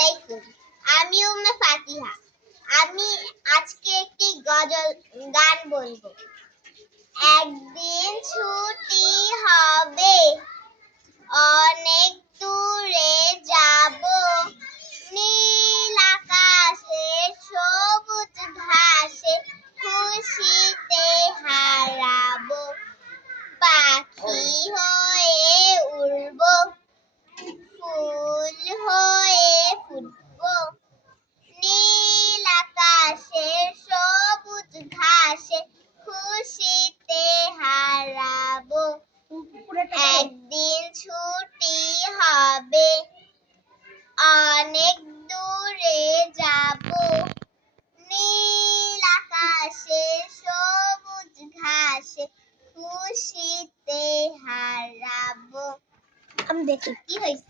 আলাইকুম। আমি উম্মে ফাতিহা। আমি আজকে একটি গজল গান বলবো। একদিন ছুটি হবে, অনেক দূরে যাব, নীল আকাশের সবুজ ঘাসে খুশিতে হারাবো, পাখি হয়ে উড়বো, ফুল হয়ে ফুটবো, নীল আকাশের সবুজ ঘাসে খুশিতে হারাবো। একদিন ছুটি হবে, অনেক দূরে যাব, নীল আকাশের সবুজ ঘাসে খুশিতে হারাবো। আমি দেখি কি হয়েছে।